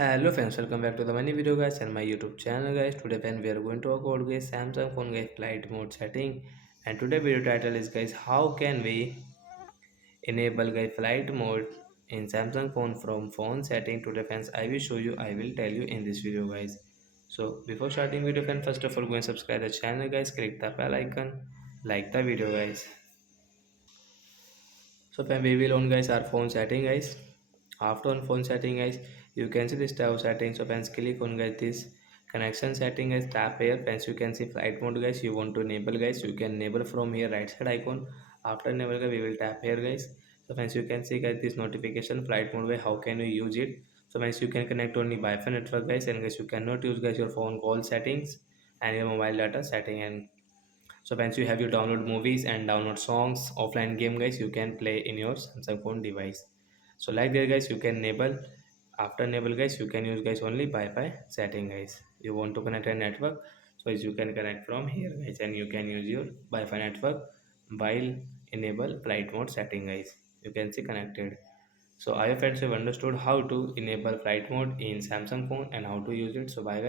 Hello friends, welcome back to the many video guys and my YouTube channel guys. Today when we are going to talk about guys Samsung phone guys flight mode setting, and today video title is guys how can we enable guys flight mode in Samsung phone from phone setting. Today friends I will show you, I will tell you in this video guys. So before starting video friends, first of all go and subscribe the channel guys, click the bell icon, like the video guys. So when we will on guys our phone setting guys, after on phone setting guys, you can see this tab setting. So friends click on guys this connection setting guys, tap here friends, you can see flight mode guys, you want to enable guys, you can enable from here right side icon. After enable guys, we will tap here guys. So friends you can see guys this notification flight mode guys, how can you use it. So friends you can connect only Wi-Fi network guys, and guys you cannot use guys your phone call settings and your mobile data setting. And so once you have your download movies and download songs, offline game guys, you can play in your Samsung phone device. So like there guys, you can enable. After enable guys, you can use guys only Wi-Fi setting guys. You want to connect a network, so you can connect from here guys, and you can use your Wi-Fi network while enable flight mode setting guys. You can see connected. So I hope friends have understood how to enable flight mode in Samsung phone and how to use it. So bye guys.